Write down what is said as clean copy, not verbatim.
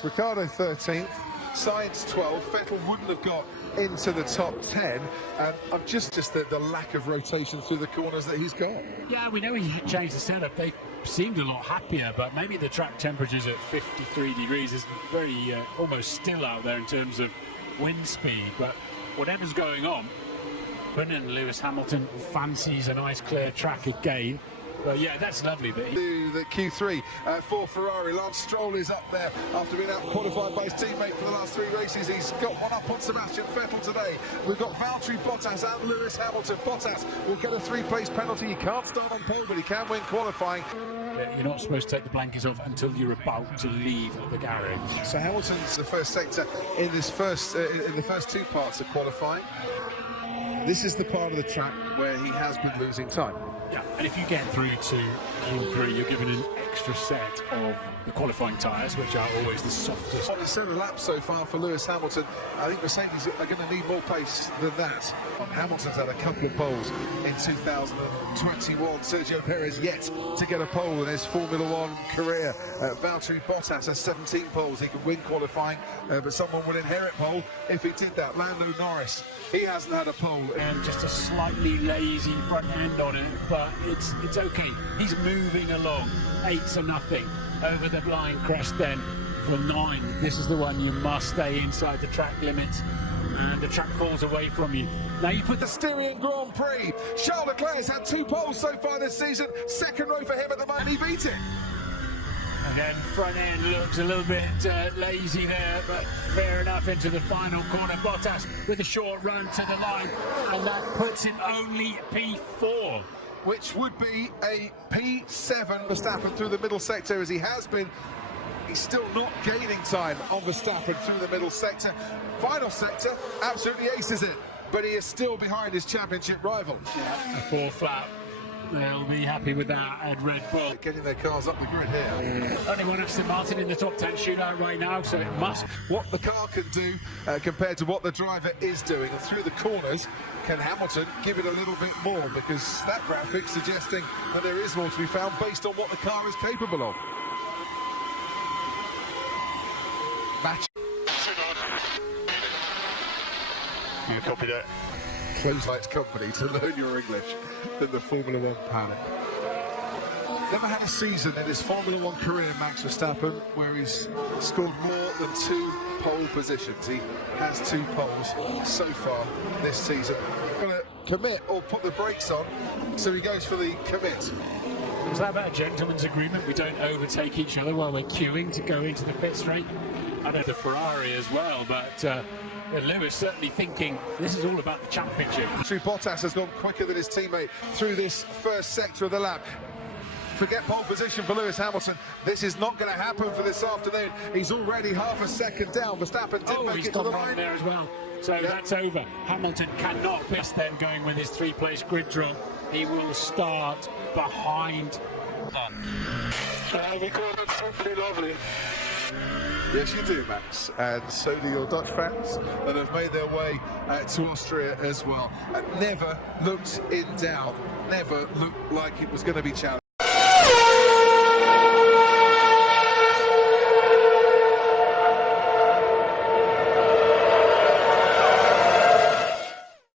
Yes, Ricciardo 13th, Sainz 12th. Vettel wouldn't have got into the top 10. I'm just the lack of rotation through the corners that he's got. Yeah, we know he changed the setup. They seemed a lot happier, but maybe the track temperatures at 53 degrees is very almost still out there in terms of wind speed. But whatever's going on, Brennan Lewis Hamilton fancies a nice clear track again. But yeah, that's lovely. The Q3 for Ferrari. Lance Stroll is up there after being out qualified by his teammate for the last 3 races. He's got one up on Sebastian Vettel today. We've got Valtteri Bottas and Lewis Hamilton. Bottas will get a 3-place penalty. He can't start on pole, but he can win qualifying. You're not supposed to take the blankets off until you're about to leave the garage. So Hamilton's the first sector in this in the first 2 parts of qualifying. This is the part of the track where he has been losing time. Yeah, and if you get through to Q3, you're given an extra set of the qualifying tyres, which are always the softest. On the 7 laps so far for Lewis Hamilton, I think Mercedes are going to need more pace than that. Hamilton's had a couple of poles in 2021. Sergio Perez yet to get a pole in his Formula One career. Valtteri Bottas has 17 poles. He could win qualifying, but someone would inherit pole if he did that. Lando Norris, he hasn't had a pole. And just a slightly lazy front end on it, but it's okay. He's moving along. 8-0 over the blind crest then for 9. This is the one you must stay inside the track limits, and the track falls away from you. Now you put the Styrian Grand Prix. Charles Leclerc's had 2 poles so far this season. 2nd row for him at the moment. He beat it. Again, front end looks a little bit lazy there, but fair enough into the final corner. Bottas with a short run to the line, and that puts him only P4. Which would be a P7 Verstappen through the middle sector, as he has been. He's still not gaining time on Verstappen through the middle sector. Final sector, absolutely aces it, but he is still behind his championship rival. Yeah, a 4 flat. They'll be happy with that at Red Bull. Getting their cars up the grid here. Only one Aston Martin in the top 10 shootout right now, so it must. What the car can do compared to what the driver is doing. And through the corners, can Hamilton give it a little bit more? Because that graphic suggesting that there is more to be found based on what the car is capable of. Match. You copy that. Close by its company to learn your English than the Formula One paddock. Never had a season in his Formula One career, Max Verstappen, where he's scored more than 2 pole positions. He has 2 poles so far this season. He's going to commit or put the brakes on, so he goes for the commit. Was that about a gentleman's agreement? We don't overtake each other while we're queuing to go into the pit straight. I know the Ferrari as well, but Lewis certainly thinking this is all about the championship. Bottas has gone quicker than his teammate through this first sector of the lap. Forget pole position for Lewis Hamilton. This is not going to happen for this afternoon. He's already half a second down. Verstappen did make it to the line there as well. So that's over. Hamilton cannot miss them going with his 3-place grid drop. He will start behind. Pretty lovely. Yes, you do, Max, and so do your Dutch fans that have made their way to Austria as well. And never looked in doubt, never looked like it was going to be challenged.